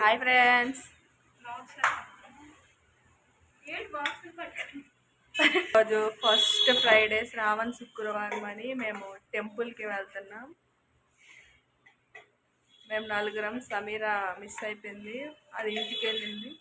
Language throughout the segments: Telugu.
హాయ్ ఫ్రెండ్స్, రోజు ఫస్ట్ ఫ్రైడే శ్రావణ శుక్రవారం అని మేము టెంపుల్కి వెళ్తున్నాం. మేము నలుగురం. సమీరా మిస్ అయిపోయింది, అది ఇంటికి వెళ్ళింది.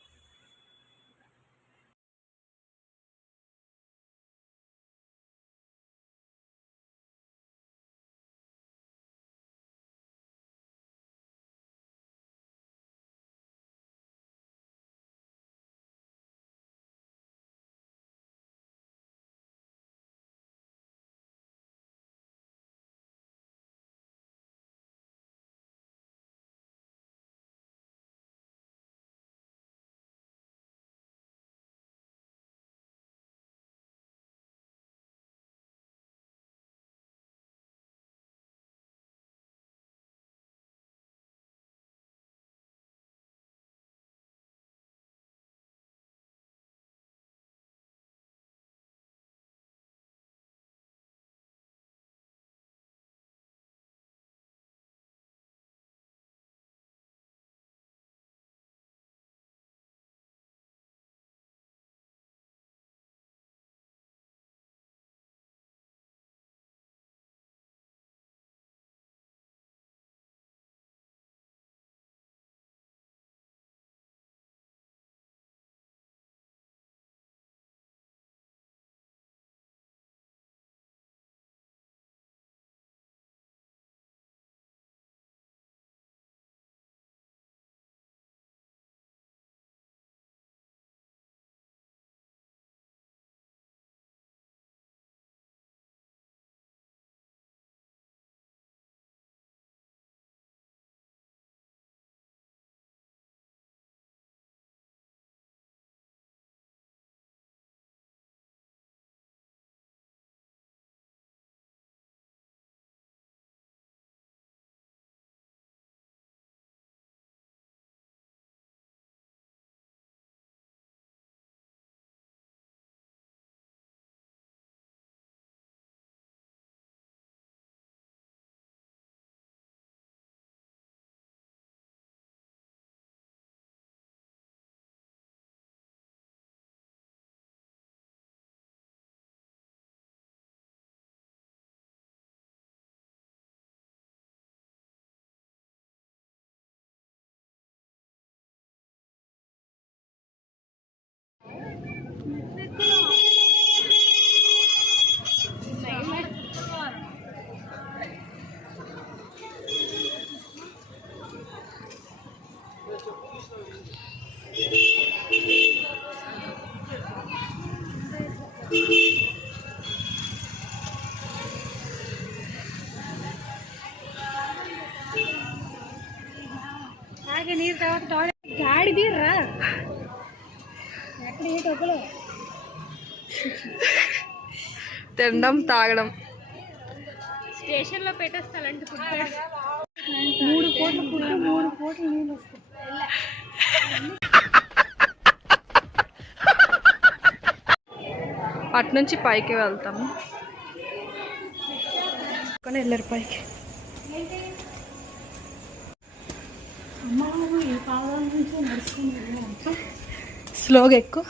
నీరు తర్వాత గాడి తీర్రా ఎక్కడ ఏ టొక్కలో తినడం తాగడం. స్టేషన్లో పెట్టేస్తాలంటే 3 కోట్లు పుట్టు 3 కోట్లు నీళ్ళు వస్తాయి. అటు నుంచి పైకి వెళ్తాము. వెళ్ళారు పైకి. స్లోగా ఎక్కువ.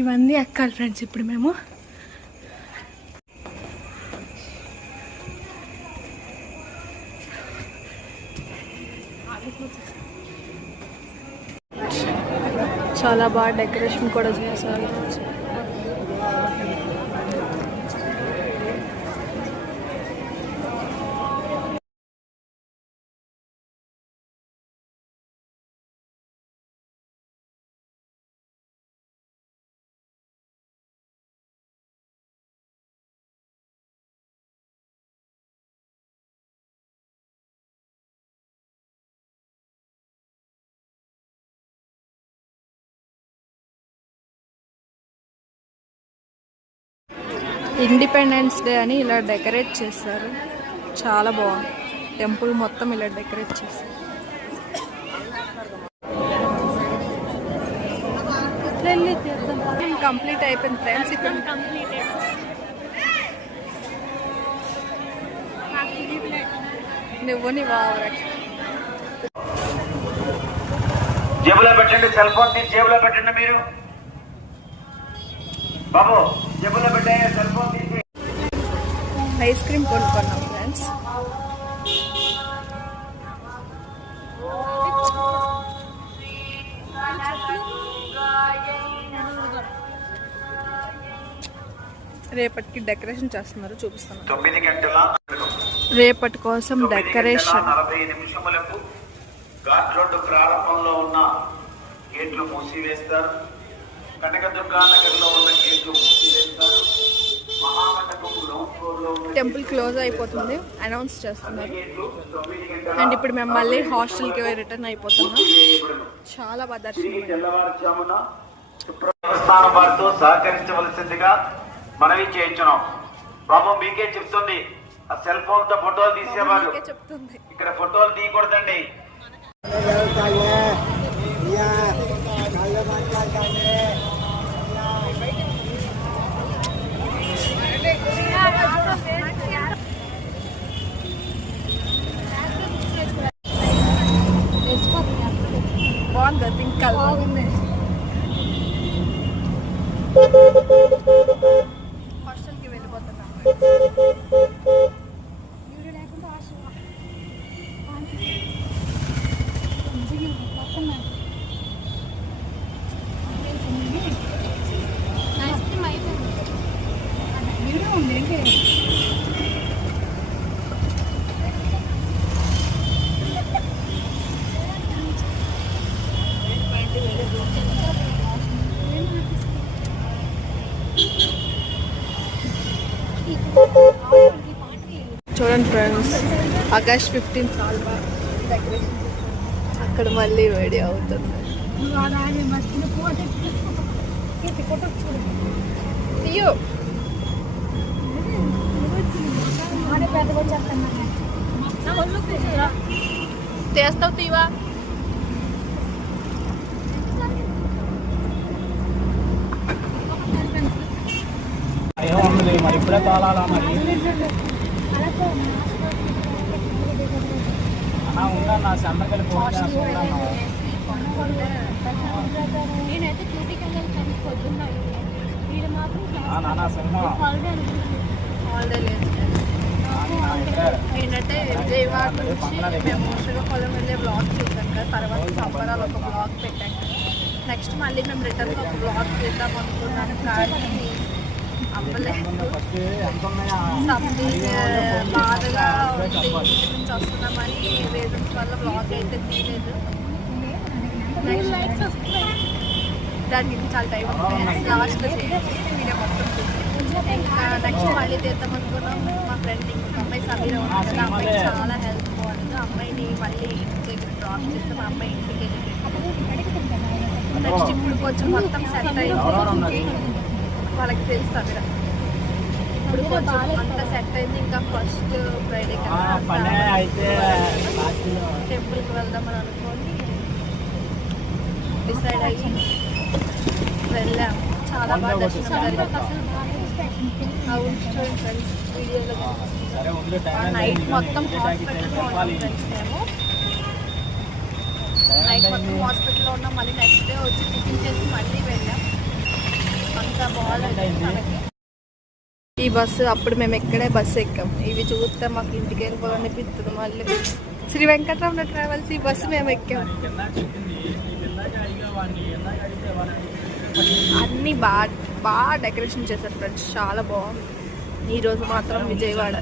ఇవన్నీ ఎక్కాలి ఫ్రెండ్స్ ఇప్పుడు మేము. చాలా బాగా డెకరేషన్ కూడా చేశారు. ఇండిపెండెన్స్ డే అని ఇలా డెకరేట్ చేశారు. చాలా బాగుంది. టెంపుల్ మొత్తం ఇలా డెకరేట్ చేశారు. కంప్లీట్ అయిపోయింది ఫ్రెండ్స్. ఇక్కడ నువ్వు నీ జేబులో పెట్టండి, సెల్ ఫోన్ తీసి జేబులో పెట్టండి. మీరు బాబు జేబులో పెట్టే సెల్ ఫోన్ తీసి. ఐస్ క్రీమ్ కొనుక్కున్నాం ఫ్రెండ్స్. రేపటికి డెకరేషన్ చేస్తున్నారు, చూపిస్తాను. 9 గంటల రేపటి కోసం డెకరేషన్. 40 నిమిషములకు ఘాట్ రోడ్డు ప్రారంభంలో ఉన్న గేట్లు మూసివేస్తారు. కనకదుర్గా నగర్ లో ఉన్న గేట్లు మూసివేస్తారు. మహామండపం గ్రౌండ్ ఫ్లోర్ లో ఉన్న టెంపుల్ క్లోజ్ అయిపోతుంది, అనౌన్స్ చేస్తున్నారు. అండ్ ఇప్పుడు మేము మళ్ళీ హాస్టల్కి రిటర్న్ అయిపోతున్నాం. చాలా బాగా దర్శనం. తెల్లవారుజామున దేవస్థానం వారితో సహకరించవలసిందిగా మనవి చేయించున్నాం. బాబు మీకే చెప్తుంది, ఆ సెల్ ఫోన్ తో ఫోటోలు తీసేవారు చెప్తుంది. ఇక్కడ ఫోటోలు తీయకూడదండి. బాగుంది, పింక్ కలర్. హాస్టల్కి వెళ్ళిపోతున్నాం. చూడండి ఫ్రెండ్స్, ఆగస్ట్ 15 చాలా బాగా డెకరేషన్. అక్కడ మళ్ళీ వేడి అవుతుంది. తీయో చేస్తావు తీవా. మరి ఇప్పుడే తోలాలా మరి అన్నా ఉందా నా సంతకలి నానా సింహం హాలిడే లేదు. ఏంటంటే విజయవాడ నుంచి మేము శ్రీకాకుళం వెళ్ళే బ్లాగ్ చూసాం కదా, తర్వాత సంబరాలు ఒక బ్లాగ్ పెట్టాం కదా. నెక్స్ట్ మళ్ళీ మేము రిటర్న్ ఒక బ్లాగ్ చేద్దాం అనుకున్నాను, కానీ అవ్వలేదు. సంథింగ్ బాధగా ఉంది, ఇంటి నుంచి వస్తున్నామని రీజన్స్ వల్ల బ్లాగ్ అయితే తీయలేదు. దానికి ఇంకా చాలా టైం ఉంది, లాస్ట్లో వీడియో మొత్తం నెక్స్ట్ మళ్ళీ తీద్దాం అనుకున్నాం. మా ఫ్రెండ్ ఇంకొక అమ్మాయి సమీర ఉంది కదా, అమ్మాయి చాలా హెల్ప్ బాగుంది. అమ్మాయిని మళ్ళీ ఇంటి దగ్గర డ్రాప్ చేస్తే మా అమ్మాయి ఇంటికి వెళ్ళి నెక్స్ట్ ఇప్పుడు కొంచెం మొత్తం సెట్ అయింది. వాళ్ళకి తెలుసు సమీర ఇప్పుడు కొంచెం అంతా సెట్ అయింది. ఇంకా ఫస్ట్ ఫ్రైడే కదా టెంపుల్కి వెళ్దామని అనుకొని డిసైడ్ అయ్యి వెళ్ళాము. చాలా బాగా దర్శనం జరిగింది. అవును చూడండి ఫ్రెండ్స్, వీడియోలో నైట్ మొత్తం హాస్పిటల్లో ఉన్నాం ఫ్రెండ్స్. మేము నైట్ మొత్తం హాస్పిటల్లో ఉన్నాం. మళ్ళీ నెక్స్ట్ డే వచ్చి టిఫిన్ చేసి మళ్ళీ వెళ్ళాం. అంతా బాగాలేదు. ఈ బస్సు అప్పుడు మేము ఎక్కడే బస్సు ఎక్కాం. ఇవి చూస్తే మాకు ఇంటికి వెళ్ళిపోవాలనిపిస్తుంది. మళ్ళీ శ్రీ వెంకటరమణ ట్రావెల్స్ ఈ బస్సు మేము ఎక్కాం. అన్నీ బాగా డెకరేషన్ చేశారు ఫ్రెండ్స్, చాలా బాగుంది. ఈరోజు మాత్రం విజయవాడ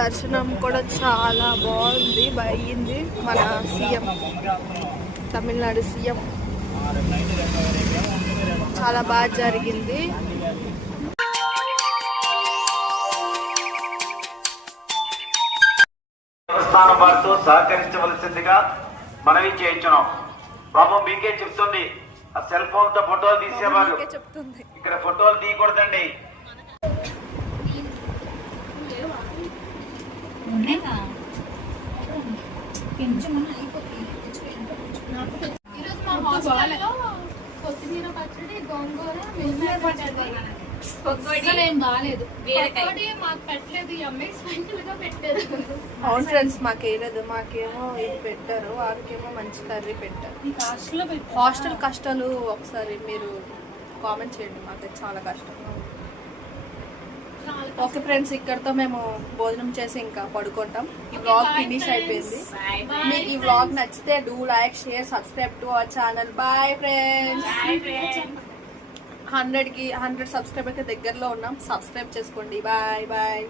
దర్శనం కూడా చాలా బాగుంది, అయ్యింది. మన సీఎం, తమిళనాడు సీఎం, చాలా బాగా జరిగింది. దేవస్థానం వారితో సహకరించవలసిందిగా మనవి చేయించున్నాం. బాబు మీకే చెప్తుంది, ఆ సెల్ ఫోన్ తో ఫోటోలు తీసేవారు చెప్తుంది. ఇక్కడ ఫోటోలు తీయకూడదండి. కొత్తిమీర పచ్చడి, గోంగూర, ఏం బాగాలేదు. మాకు పెట్టలేదు, ఈ అమ్మాయి స్పెషల్ గా పెట్టారు. అవును ఫ్రెండ్స్, మాకేలేదు, మాకేమో ఇది పెట్టారు, వారికేమో మంచి కర్రీ పెట్టారు. హాస్టల్లో పెట్టారు. హాస్టల్ కష్టాలు ఒకసారి మీరు కామెంట్ చేయండి, మాకు చాలా కష్టంగా ఉంది. ఓకే ఫ్రెండ్స్, ఇక్కడతో మేము భోజనం చేసి ఇంకా పడుకుంటాం. ఈ వ్లాగ్ ఫినిష్ అయిపోయింది. మీకు ఈ వ్లాగ్ నచ్చితే do like, share, subscribe to our channel. Bye friends. 100 subscriber కి దగ్గరలో ఉన్నాం. సబ్స్క్రైబ్ చేసుకోండి. Bye bye.